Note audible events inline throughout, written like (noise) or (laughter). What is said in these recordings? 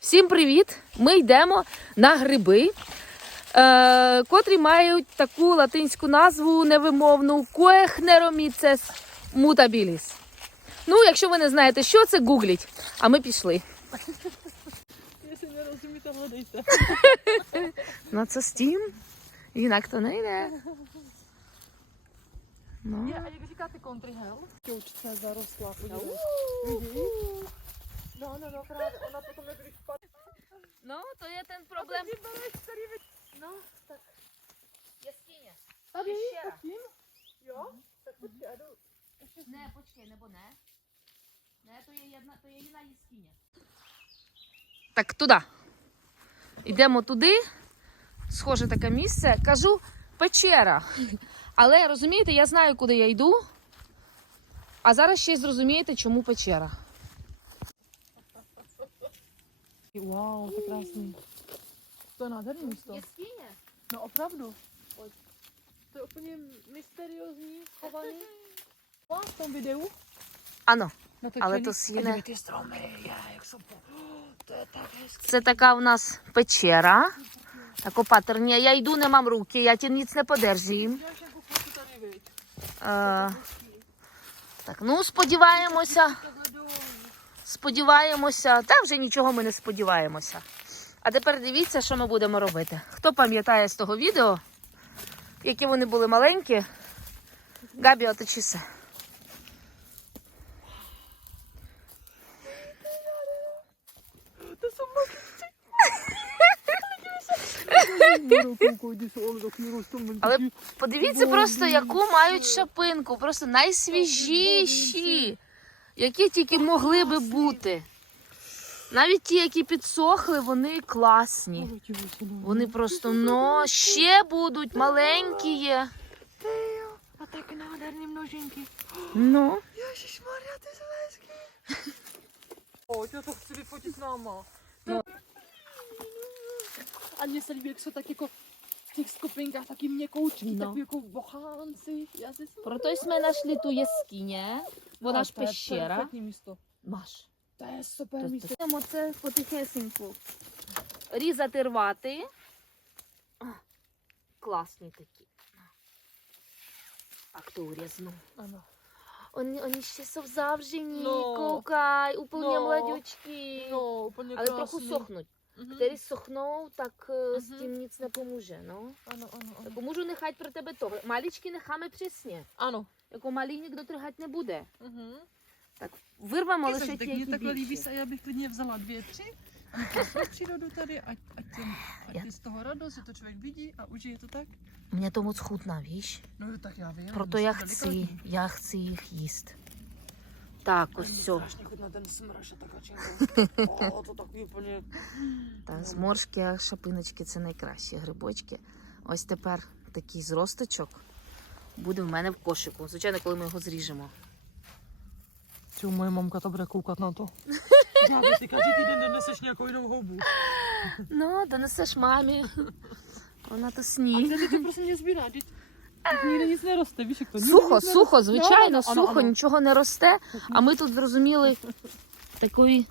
Всім привіт! Ми йдемо на гриби, е, котрі мають таку латинську назву невимовну Coechneromices mutabilis. Ну, якщо ви не знаєте, що це, гугліть. А ми пішли. Ну, (laughs) це стім. Інак то не йде. Ну. А як чекати контргел? Кючця заросла, подивись. Ну, ну, ну, правда, вона потім не буде впадати. Ну, то є ten проблем. Ну, так. Яскиня. Tady, Pěšera. takým? Jo? Tak počkej, já jdu. Не, почекай, nebo не. Не, то є jedna, то є єдина яскиня. Так, туди. Йдемо туди. Схоже таке місце. Кажу печера. Але розумієте, я знаю, куди я йду. А зараз ще й зрозумієте, чому печера. Wow, to krásný. To je nádherný místo. Яскиня? No opravdu. To je úplně mysteriózní, schovaný. A v tom videu Ано. natočený. Ale to A si ne- dívej, ty stromy, je, jak jsou po... To je tak hezké. Це така у нас печера. Так, опатерня. Я йду, не мам руки, я ті ніц не подержím. Е, так, ну сподіваємося. Сподіваємося, та вже нічого ми не сподіваємося. А тепер дивіться, що ми будемо робити. Хто пам'ятає з того відео, які вони були маленькі, Габі, оточися. To jsou makičky. Але подивіться просто, яку мають шапинку. Просто найсвіжіші, які тільки могли би бути. Навіть ті, які підсохли, вони класні. Вони просто ну, ще будуть маленькі є. A tak nádherný množinky. Ну. Hezký. Pojď, já to chci vyfotit s náma. No. A mně se líbí, jak jsou tak jako v těch skupinkách taky měkoučky, No. takový jako bochánci. Já si Прото jsme našli tu jeskyně, вона ж to je místo. Маш. To je super místo. Будемо це потихесеньку різати рвати. Класні такі. А хто урізнув? Ano. Вони, вони ще совзавжені, Ну. кукай, уповні Ну. младючки. No, úplně трохи krásný. сохнуть. Mhm. Který сохнув, так е, з Мгм. тим ніц не поможе. Ну. Ano, ano, ano. Так можу нехать про тебе того. Малічки нехаме присні. Ano. Яку малі ніхто тригати не буде. Mhm. Вирвемо Ty лише seš, ті, tak mně які takhle líbí більші. se, já bych klidně vzala dvě, tři. A nechala přírodu tady, ať, ať, těm, ať Já- je z toho radost, že to člověk vidí a užije to tak. Мені тому худна віч. No tak já vím. Прото my я jsme хці, delikátní. я хці їх їсти. Так, ось все. Так, зморшки, шапиночки це найкращі грибочки. Ось тепер такий зросточок буде в мене в кошику. Звичайно, коли ми його зріжемо. Moje mamka to bude koukat na to. Já ty každý týden doneseš nějakou jinou houbu. Ну, донесеш мамі. Вона то сні. ty to prosím mě sbírá? Nic neroste, víš jak to? Nikde Сухо, сухо, звичайно, сухо, нічого не росте. А ми тут зрозуміли, такий,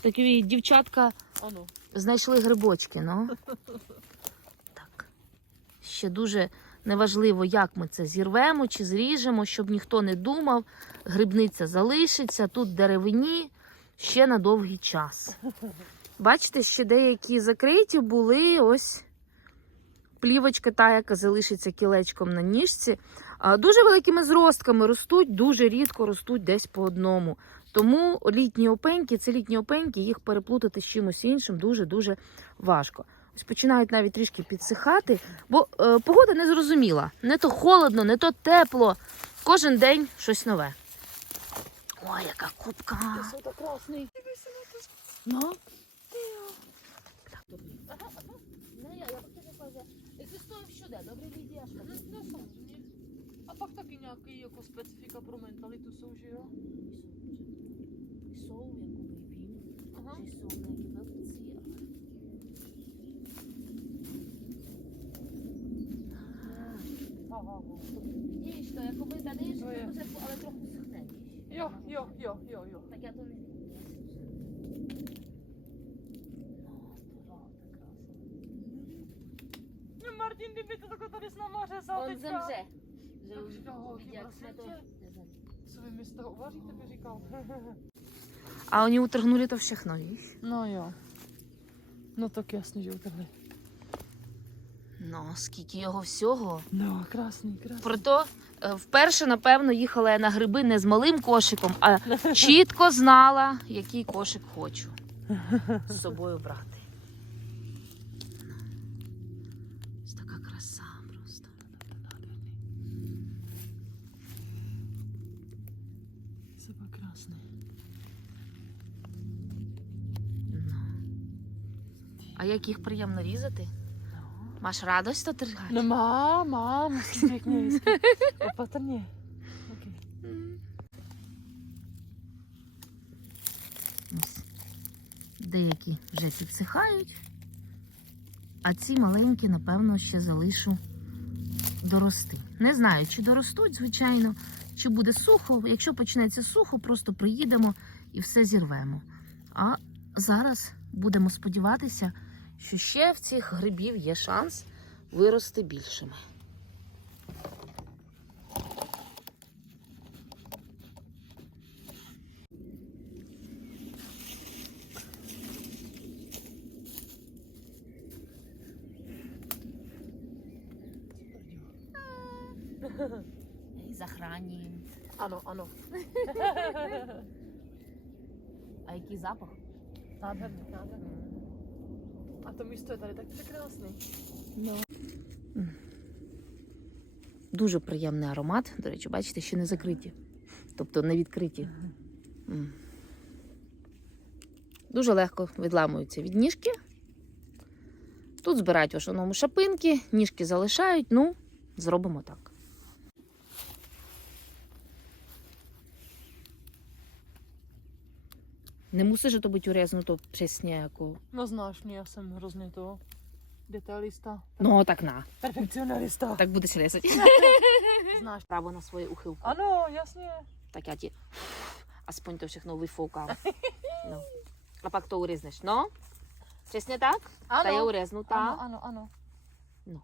такий дівчатка знайшли грибочки. Ну. Так. Ще дуже неважливо, як ми це зірвемо чи зріжемо, щоб ніхто не думав. Грибниця залишиться, тут деревині ще на довгий час. Бачите, ще деякі закриті були ось плівочка та, яка залишиться кілечком на ніжці. Дуже великими зростками ростуть, дуже рідко ростуть десь по одному. Тому літні опеньки, це літні опеньки, їх переплутати з чимось іншим дуже-дуже важко. Ось починають навіть трішки підсихати, бо е, погода не зрозуміла. Не то холодно, не то тепло. Кожен день щось нове. Ой, яка кубка. Ну? Не, я, я просто řekla, že existují všude, dobrý lidi a No, no samozřejmě. A pak taky nějaký jako specifika pro mentalitu jsou, že jo? Jsou, jakoby vím, Aha. že jsou nějaký velcí, ale... Aha. Vidíš, to jakoby tady je, To je. to řeknu, ale trochu schne, víš? Jo, jo, jo, jo, jo. Так я то не už říkal, ho, vidí, jak jsme to prosím Co vy mi z toho uvaříte, by říkal. А вони утргнули то všechno, víš? No jo. No tak jasně, že utrhli. Ну, скільки його всього. No, krásný, krásný. Прото е, вперше, напевно, їхала я на гриби не з малим кошиком, а (laughs) чітко знала, який кошик хочу з собою брати. Ось така краса просто. Krásný. Ну. А як їх приємно різати? Маєш радость то? No má, má, musí pěkně hezky. Opatrně. Деякі вже підсихають, а ці маленькі, напевно, ще залишу дорости. Не знаю, чи доростуть, звичайно, чи буде сухо. Якщо почнеться сухо, просто приїдемо і все зірвемо. А зараз будемо сподіватися, що ще в цих грибів є шанс вирости більшими. (laughs) Захрані. Ano, ano. А який запах? Nádherný, nádherný. A to místo je tady tak překrásný. Дуже приємний аромат. До речі, бачите, ще не закриті. Тобто не відкриті. Дуже легко відламуються від ніжки. Тут збирають в основному шапинки, ніжки залишають. Ну, зробимо так. Nemusí, že to být to přesně jako. No znáš mě, já jsem hrozně to detailista. No, tak na. Perfekcionalista. Tak budeš rezat. (laughs) znáš právo na svoje uchylku. Ano, jasně. Tak já ti aspoň to všechno vyfoukám. No. A pak to urezneš. No, přesně tak? Ano. Ta je ureznutá. Ano, ano, ano. No.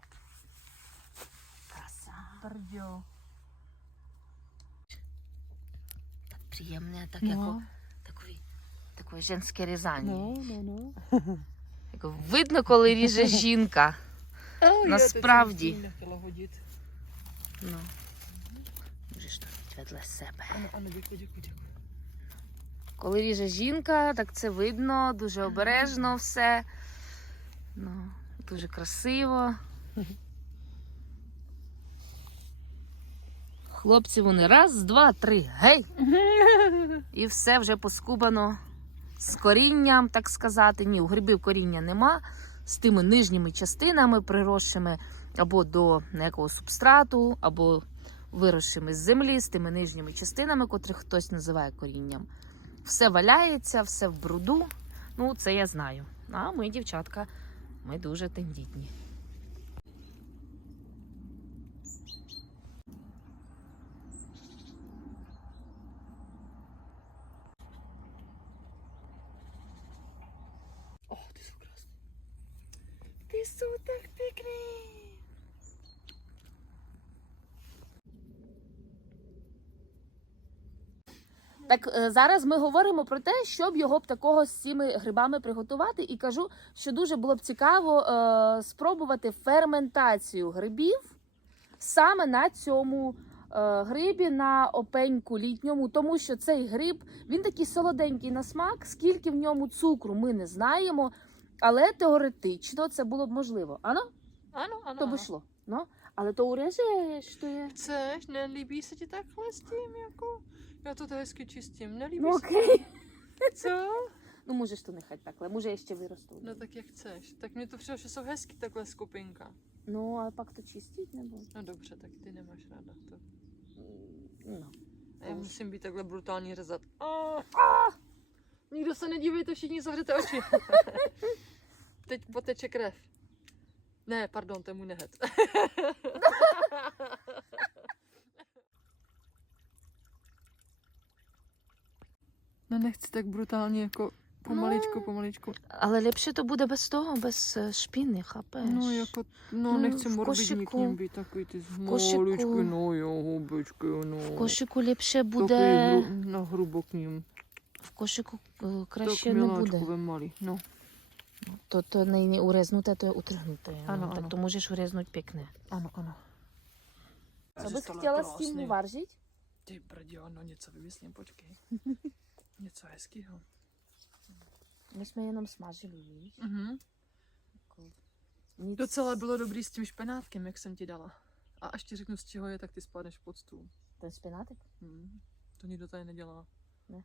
Krasa. Brďo. Tak příjemné, tak no. jako такое женське різання. No, no, no. Як видно, коли ріже жінка. (laughs) Насправді. Nechtěla hodit. Ну. Можеш то ведle себе. Děkuji, děkuji. Коли ріже жінка, так це видно, дуже обережно все. Ну, дуже красиво. Хлопці вони раз, два, три, гей! (laughs) І все вже поскубано з корінням, так сказати. Ні, у грибів коріння нема. З тими нижніми частинами, приросшими або до якогось субстрату, або виросшими з землі, з тими нижніми частинами, котрих хтось називає корінням. Все валяється, все в бруду. Ну, це я знаю. А ми, дівчатка, ми дуже тендітні. O, ty jsou krásný. Ty jsou tak pěkný. Так е, зараз ми говоримо про те, щоб його б такого з цими грибами приготувати, і кажу, що дуже було б цікаво е, спробувати ферментацію грибів саме на цьому е, грибі, на опеньку літньому, тому що цей гриб він такий солоденький на смак, скільки в ньому цукру ми не знаємо, але теоретично це було б можливо. Ано? Ano, ano. То би йшло. Ну? Але то урежеш, то є. Nelíbí se ti takhle s tím, jako? Já to tady hezky čistím. Nelíbí no, okay. se? (laughs) Co? No můžeš to nechat takhle, může ještě vyrostou. No tak jak chceš. Tak mě to přišlo, že jsou hezky takhle skupinka. No, ale pak to čistit nebo? No dobře, tak ty nemáš ráda to. Mm, no. A já musím být takhle brutální řezat. Oh! Oh! Nikdo se nedívejte, všichni zavřete oči. (laughs) Teď poteče krev. Ne, pardon, to je můj nehet. (laughs) No nechci tak brutálně jako pomaličku, No. pomaličku. Але ліпше то буде без того, без е, шпіни, jako, no, No, nechci v morbidní k košiku- ním být takový ty košiku- maličky, no jo, hubičky, no. В кошику ліпше Takový буде. hru, na hrubo k ním. В кошику е, Tak краще не буде. miláčkové malý, no. То, то не, не урезнуте, то je utrhnuté. Ano, no, tak ano. to můžeš ureznуть pěkně. Ano, ano. Co bys chtěla s tím uvařit? Ty brďo, no něco vymyslím, počkej. Něco hezkého. My jsme jenom smažili, víš? Mhm. Jako Nic... Docela bylo dobrý s tím špenátkem, jak jsem ti dala. A až ti řeknu, z čeho je, tak ty spadneš pod stůl. Ten špenátek? Hmm. To nikdo tady nedělá. Ne.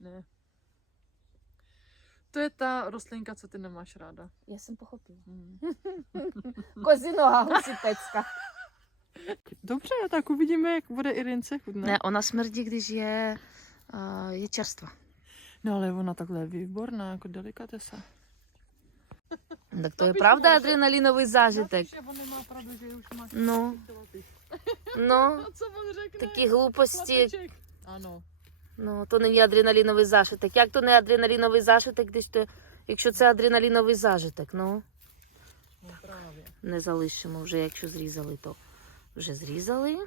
Ne. To je ta rostlinka, co ty nemáš ráda. Já jsem pochopila. (laughs) Hmm. Kozí noha, husitecka. Dobře, tak uvidíme, jak bude Irince chutnat. Ne, ona smrdí, když je, je čerstvá. No ale ona takhle je výborná, jako delikatesa. Tak to je Napiš pravda adrenalinový zážitek. Napiš, on nemá pravdu, že už máš No. No, A co такі глупості. Ano. Ну, то не є адреналіновий зашиток. Як то не адреналіновий зашиток, якщо це адреналіновий зажиток, ну, No právě. не залишимо вже, якщо зрізали, то вже зрізали.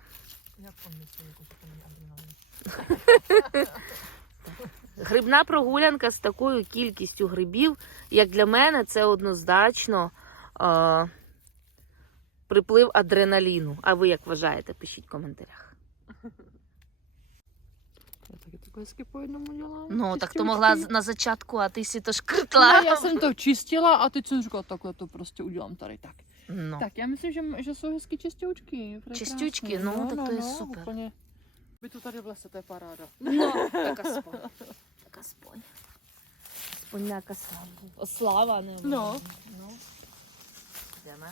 Myslí, jako že to? Грибна прогулянка з такою кількістю грибів, як для мене, це однозначно е, приплив адреналіну. А ви як вважаєте? Пишіть в коментарях. Ну, так то могла на зачатку, а ти сі то шкртла. já jsem to čistila a teď jsem říkala, takhle to prostě udělám tady tak. Ну. Tak, já myslím, že, že jsou hezky čistěučky. Čistěučky, prekrásný. no, tak to je super. Úplně. By tu tady v lese, to je paráda. Ну, так аспонь. Так аспонь. Аспонь на слава. Слава, не Ну. Ну. Йдемо.